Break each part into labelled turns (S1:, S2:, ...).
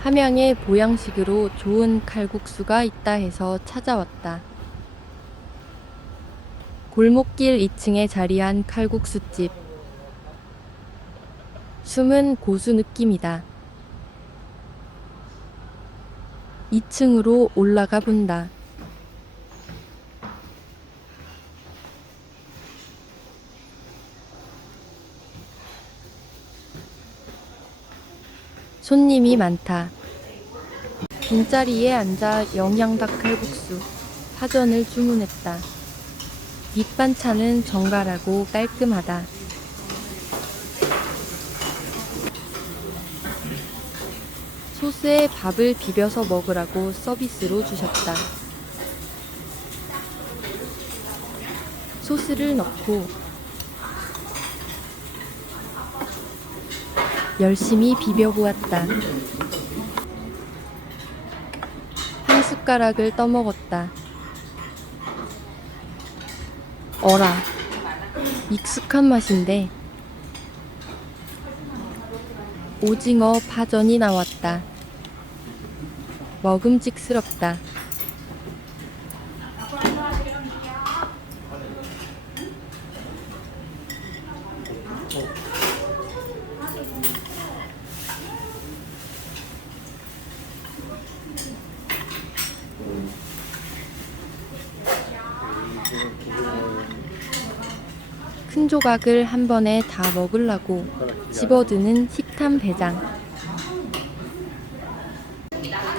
S1: 함양에 보양식으로 좋은 칼국수가 있다 해서 찾아왔다. 골목길 2층에 자리한 칼국수집. 숨은 고수 느낌이다. 2층으로 올라가 본다. 손님이 많다. 빈자리에 앉아 영양 닭 칼국수, 파전을 주문했다. 밑반찬은 정갈하고 깔끔하다. 소스에 밥을 비벼서 먹으라고 서비스로 주셨다. 소스를 넣고 열심히 비벼보았다. 한 숟가락을 떠먹었다. 어라, 익숙한 맛인데. 오징어 파전이 나왔다. 먹음직스럽다. 큰 조각을 한 번에 다 먹으려고 집어드는 식탐 대장.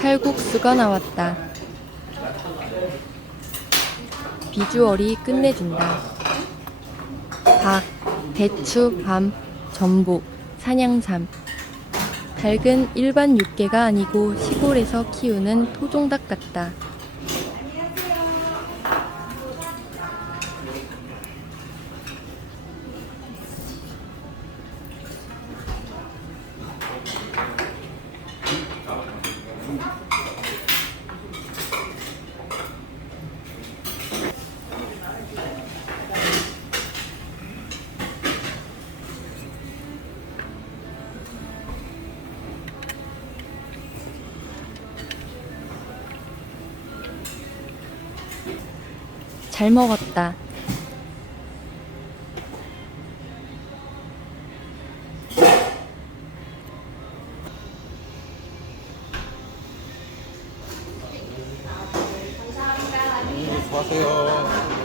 S1: 칼국수가 나왔다. 비주얼이 끝내준다. 닭, 대추, 밤, 전복, 산양삼. 닭은 일반 육개가 아니고 시골에서 키우는 토종닭 같다. 잘 먹었다.
S2: 수고하세요.